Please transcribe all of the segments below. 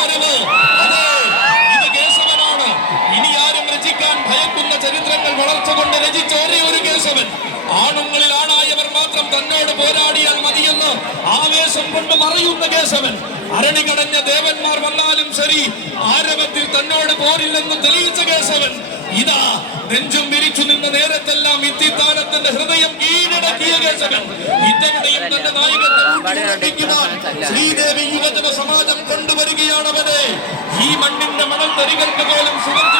വരവ്. അതെ കേശവനാണ്. ഇനി ആരും രചിക്കാൻ ഭയക്കുന്ന ചരിത്രങ്ങൾ രചിച്ച ഒരേ കേശവൻ. ആണുങ്ങളിൽ ആണായവർ മാത്രം തന്നോട് പോരാടിയാൽ മതിയെന്ന് ആവേശം കൊണ്ട് മറയുന്ന കേശവൻ. അരണി കടഞ്ഞ ദേവന്മാർ വന്നാലും ശരി ആരവത്തിൽ തന്നോട് പോരില്ലെന്ന് തെളിയിച്ച കേശവൻ. ഇതാ നെഞ്ചും വിരിച്ചു നിന്ന് നേരത്തെല്ലാം ഇത്തിത്താനത്തിന്റെ ഹൃദയം കേശവൻ ഇത്തവണയും തന്റെ നായകത്വം ശ്രീദേവി യുവജന സമാജം കൊണ്ടുവരികയാണവനെ ഈ മണ്ണിന്റെ മണൽ തരികൾക്ക് പോലും സുഗന്ധി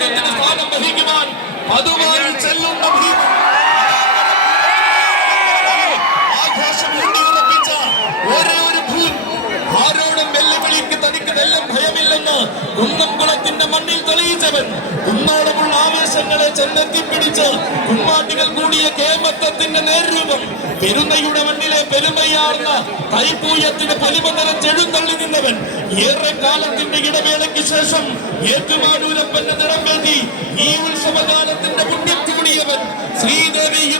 നായകത്വത്തിന്റെ സ്ഥാനം വഹിക്കുവാൻ പതുവായി ചെല്ലുന്ന ആഘോഷം ഊട്ടിയുറപ്പിച്ച ഒരേ ഒരു ഭൂൻ. ആരോടും വെല്ലുവിളിക്ക് തനിക്ക് തെല്ലും ഭയമില്ലെന്ന് കുന്നംകുളത്തിന്റെ മണ്ണിൽ തെളിയിച്ചവൻ. കുന്നോളമുള്ള ആവേശങ്ങളെ ചെന്നെത്തിപ്പിടിച്ച് കുമ്മാട്ടികൾ കൂടിയ കേമത്വത്തിന്റെ നേരൂപം പെരുന്നയുടെ മണ്ണിലെ പെരുമയാർന്ന തൈപൂയത്തിന് പലിമ നിറച്ചെഴുന്നള്ളി നിന്നവൻ. ഏറെ കാലത്തിന്റെ ഇടവേളയ്ക്ക് ശേഷം ഏറ്റുമാനൂരപ്പന്റെ നിറം വേണ്ടി ഈ ഉത്സവകാലത്തിന്റെ പുണ്യം ശ്രീദേവി